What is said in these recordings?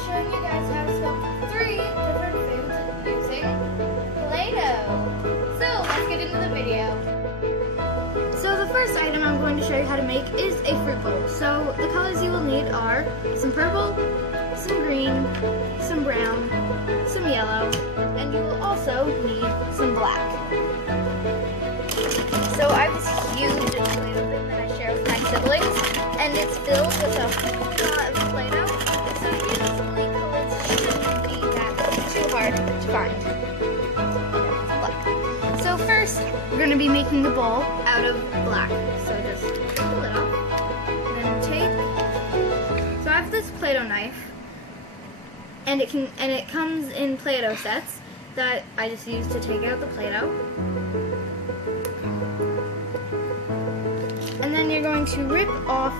be showing you guys how to sculpt 3 different foods using Play-Doh. So let's get into the video. So the first item I'm going to show you how to make is a fruit bowl. So the colors you will need are some purple, some green, some brown, some yellow, and you will also need some black. So I have this huge Play-Doh bin that I share with my siblings, and it's filled with a whole lot of Play-Doh. So usually colors shouldn't be that too hard to find. So first, we're going to be making the bowl out of black. So just take the lid off, then take. So I have this Play-Doh knife, and it comes in Play-Doh sets that I just use to take out the Play-Doh. And then you're going to rip off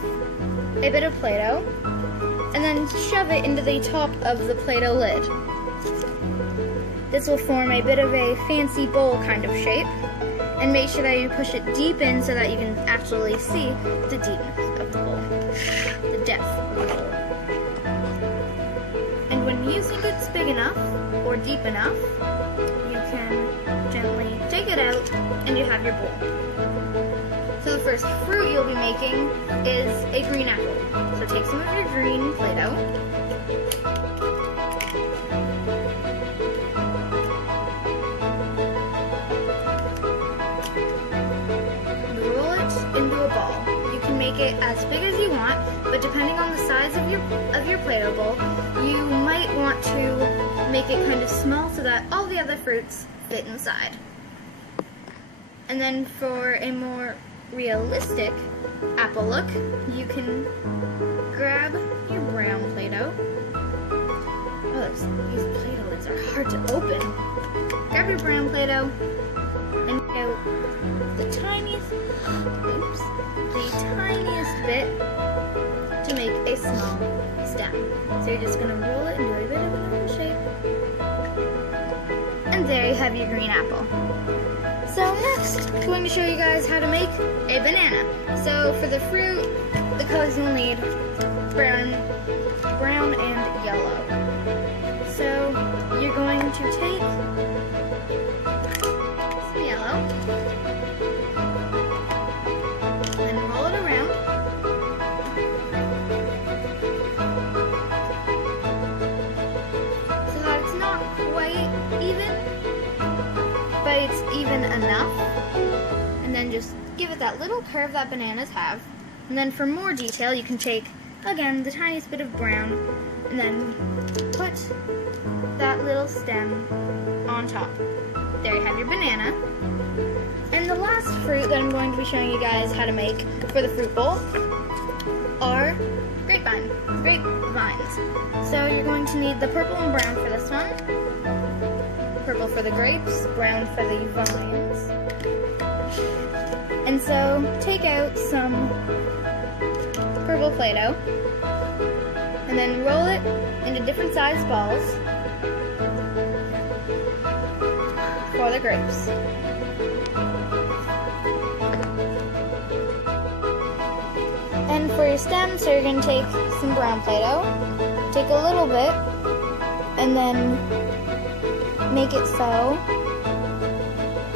a bit of Play-Doh and then shove it into the top of the Play-Doh lid. This will form a bit of a fancy bowl kind of shape, and make sure that you push it deep in so that you can actually see the deepness of the bowl, the depth of the bowl. And when you think it's big enough or deep enough, you can gently take it out and you have your bowl. So the first fruit you'll be making is a green apple. So take some of your green Play-Doh. Roll it into a ball. You can make it as big as you want, but depending on the size of your Play-Doh bowl, you might want to make it kind of small so that all the other fruits fit inside. And then for a more realistic apple look, you can grab your brown Play-Doh. Oh, these Play-Doh lids are hard to open. Grab your brown Play-Doh and get out the tiniest bit to make a small stem. So you're just going to roll it into a bit of an oval shape. And there you have your green apple. So next, I'm going to show you guys how to make a banana. So for the fruit, the colors you'll need, brown and yellow. So you're going to take some yellow, and roll it around. So that it's not quite even, but it's even enough, and then just give it that little curve that bananas have. And then for more detail, you can take, again, the tiniest bit of brown, and then put that little stem on top. There you have your banana. And the last fruit that I'm going to be showing you guys how to make for the fruit bowl are grapevines. So you're going to need the purple and brown for this one. Purple for the grapes, brown for the vines. And so take out some purple Play-Doh and then roll it into different sized balls for the grapes. And for your stem, so you're going to take some brown Play-Doh, take a little bit, and then make it so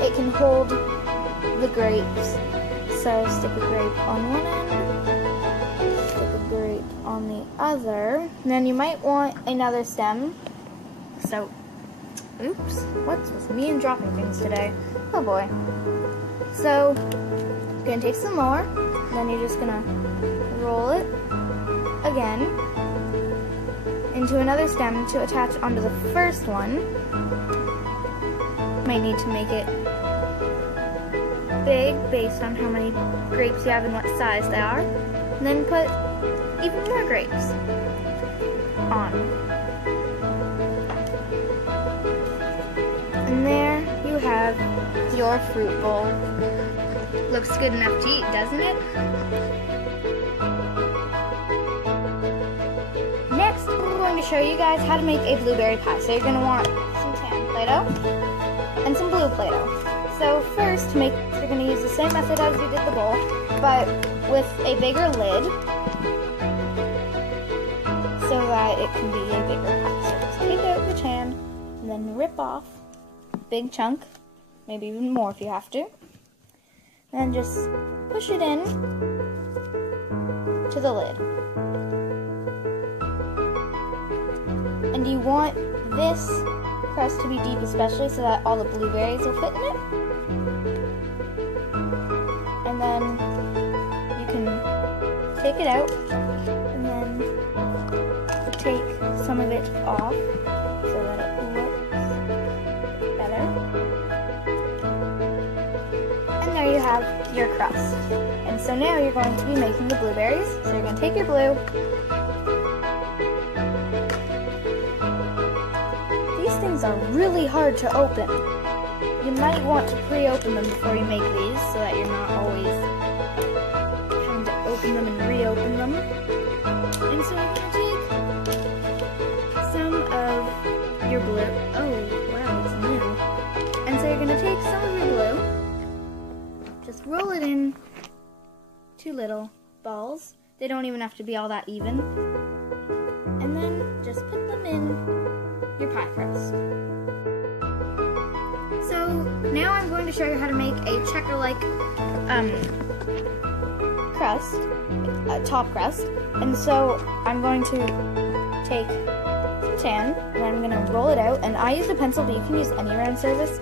it can hold the grapes. So stick a grape on one end, stick a grape on the other. And then you might want another stem. So, oops, what's with me and dropping things today? Oh boy. So, you're gonna take some more, then you're just gonna roll it again into another stem to attach onto the first one. Might need to make it big based on how many grapes you have and what size they are. And then put even more grapes on. And there you have your fruit bowl. Looks good enough to eat, doesn't it? Next, we're going to show you guys how to make a blueberry pie. So you're going to want some tan Play-Doh and some blue Play-Doh. So first, you're going to use the same method as you did the bowl, but with a bigger lid. so that it can be a bigger pie. So just take out the tan and then rip off a big chunk, maybe even more if you have to. And then just push it in to the lid. And you want this crust to be deep especially so that all the blueberries will fit in it. And then you can take it out and then take some of it off so that it looks better. And there you have your crust. And so now you're going to be making the blueberries. So you're going to take your blue. These things are really hard to open. You might want to pre-open them before you make these so that you're not always having to open them and reopen them. And so you're going to take some of your blue. Oh, wow, it's new. And so you're going to take some of your blue, just roll it in 2 little balls. They don't even have to be all that even. And then just put them in your pie crust. So now I'm going to show you how to make a checker-like crust, top crust. And so I'm going to take some tan and I'm going to roll it out. And I used a pencil, but you can use any round surface.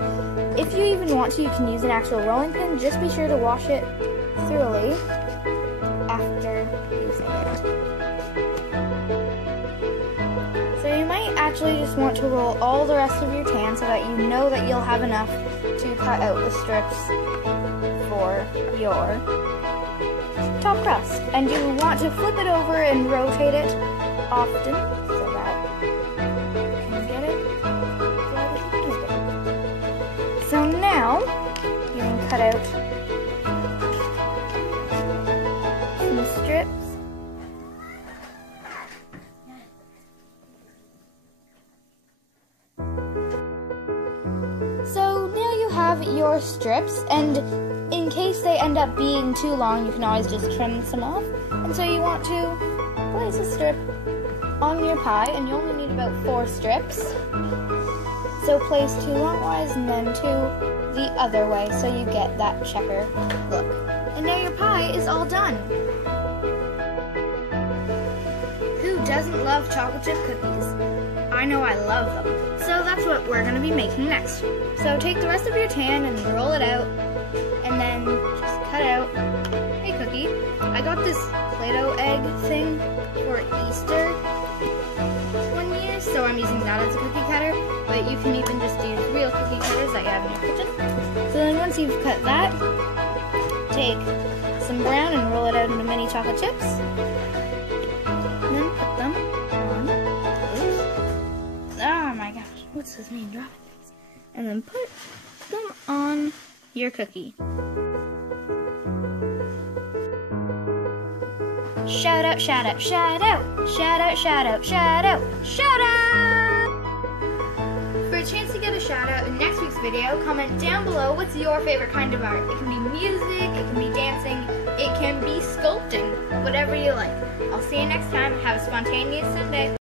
If you even want to, you can use an actual rolling pin. Just be sure to wash it thoroughly after using it. So you might actually just want to roll all the rest of your tan so that you know that you'll have enough to cut out the strips for your top crust. And you want to flip it over and rotate it often so that you can get it flat as you can. So now you can cut out some strips. So now you have your strips, and in case they end up being too long, you can always just trim some off. And so you want to place a strip on your pie, and you only need about 4 strips. So place 2 longwise and then 2 the other way so you get that checker look. And now your pie is all done. Who doesn't love chocolate chip cookies? I know I love them. So that's what we're going to be making next. So take the rest of your tan and roll it out, and then just cut out a cookie. I got this Play-Doh egg thing for Easter one year, so I'm using that as a cookie cutter, but you can even just use real cookie cutters that you have in your kitchen. So then once you've cut that, take some brown and roll it out into mini chocolate chips, and then put them on. Oh my gosh, what's this mean? Dropping things. And then put them on your cookie. Shout out, shout out, shout out, shout out, shout out, shout out, shout out! For a chance to get a shout out in next week's video, comment down below what's your favorite kind of art. It can be music, it can be dancing, it can be sculpting, whatever you like. I'll see you next time. Have a spontaneous Sunday.